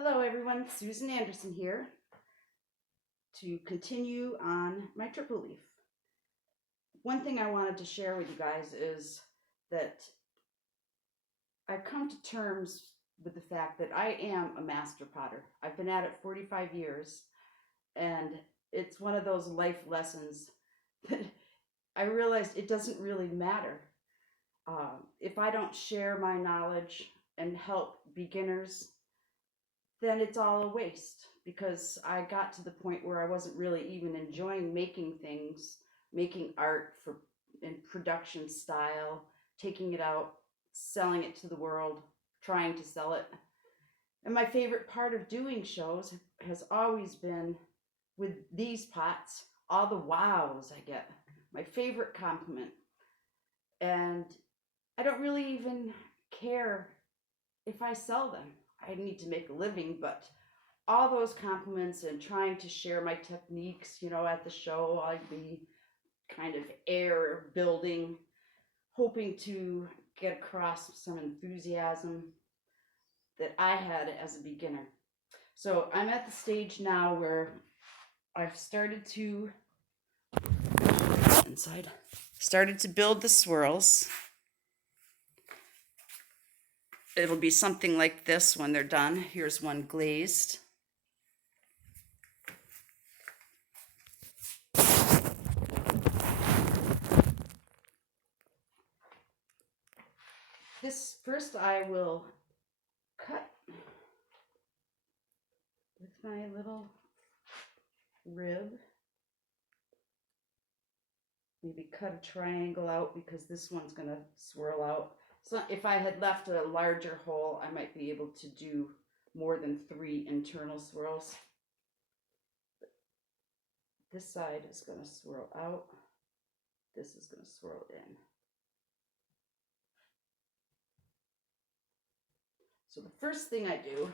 Hello everyone, Susan Anderson here to continue on my triple leaf. One thing I wanted to share with you guys is that I've come to terms with the fact that I am a master potter. I've been at it 45 years, and it's one of those life lessons that I realized it doesn't really matter. If I don't share my knowledge and help beginners, then it's all a waste because I got to the point where I wasn't really even enjoying making things, making art for in production style, taking it out, selling it to the world, trying to sell it. And my favorite part of doing shows has always been with these pots, all the wows I get. My favorite compliment. And I don't really even care if I sell them. I need to make a living, but all those compliments and trying to share my techniques, at the show, I'd be kind of air building, hoping to get across some enthusiasm that I had as a beginner. So I'm at the stage now where I've started to build the swirls. It'll be something like this when they're done. Here's one glazed. This first I will cut with my little rib. Maybe cut a triangle out because this one's going to swirl out. So if I had left a larger hole, I might be able to do more than 3 internal swirls. This side is going to swirl out. This is going to swirl in. So the first thing I do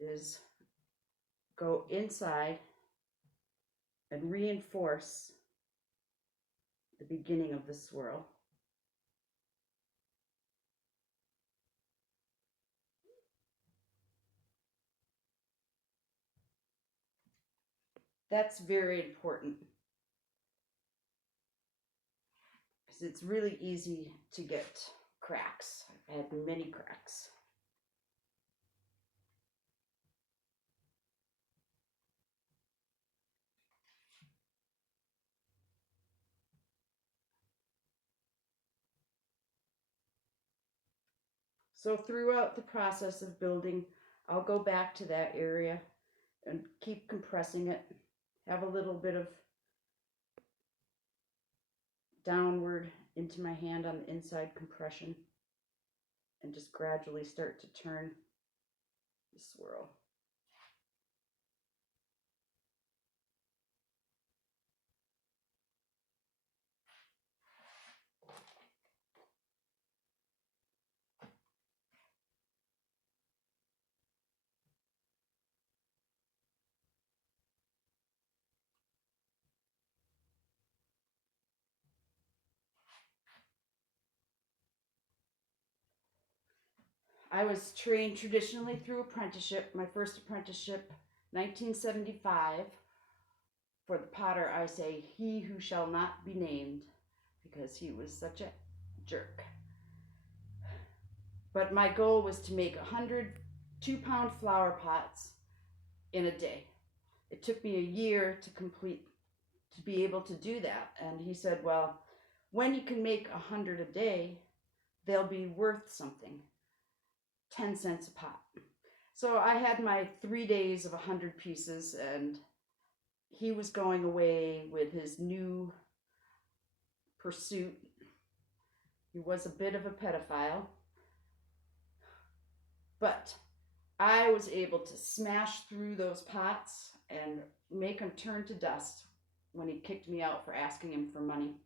is go inside and reinforce the beginning of the swirl. That's very important because it's really easy to get cracks. I've had many cracks. So throughout the process of building, I'll go back to that area and keep compressing it. Have a little bit of downward into my hand on the inside compression and just gradually start to turn the swirl. I was trained traditionally through apprenticeship. My first apprenticeship, 1975. For the potter, I say, he who shall not be named, because he was such a jerk. But my goal was to make 100 2-pound flower pots in a day. It took me a year to be able to do that. And he said, well, when you can make 100 a day, they'll be worth something, 10 cents a pot. So I had my 3 days of 100 pieces, and he was going away with his new pursuit. He was a bit of a pedophile, but I was able to smash through those pots and make them turn to dust when he kicked me out for asking him for money.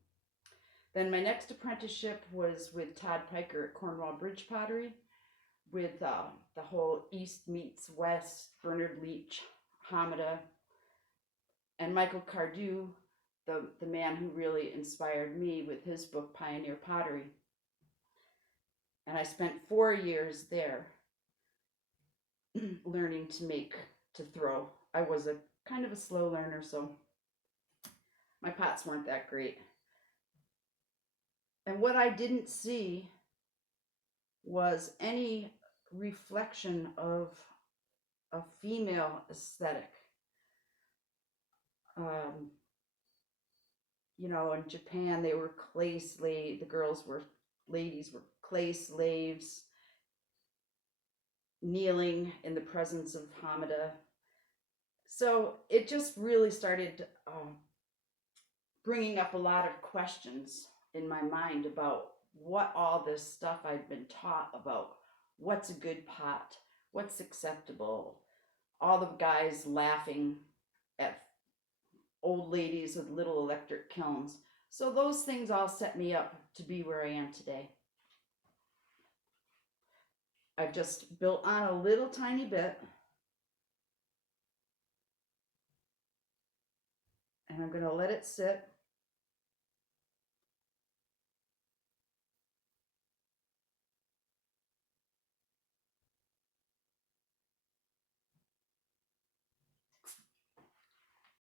Then my next apprenticeship was with Todd Piker at Cornwall Bridge Pottery, with the whole East meets West, Bernard Leach, Hamada, and Michael Cardew, the man who really inspired me with his book Pioneer Pottery. And I spent 4 years there. learning to throw. I was a kind of a slow learner, so my pots weren't that great. And what I didn't see was any reflection of a female aesthetic. Um, in Japan, they were clay slave. The ladies were clay slaves, kneeling in the presence of Hamada. So it just really started bringing up a lot of questions in my mind about what all this stuff I'd been taught about what's a good pot, what's acceptable, all the guys laughing at old ladies with little electric kilns. So those things all set me up to be where I am today. I've just built on a little tiny bit, and I'm going to let it sit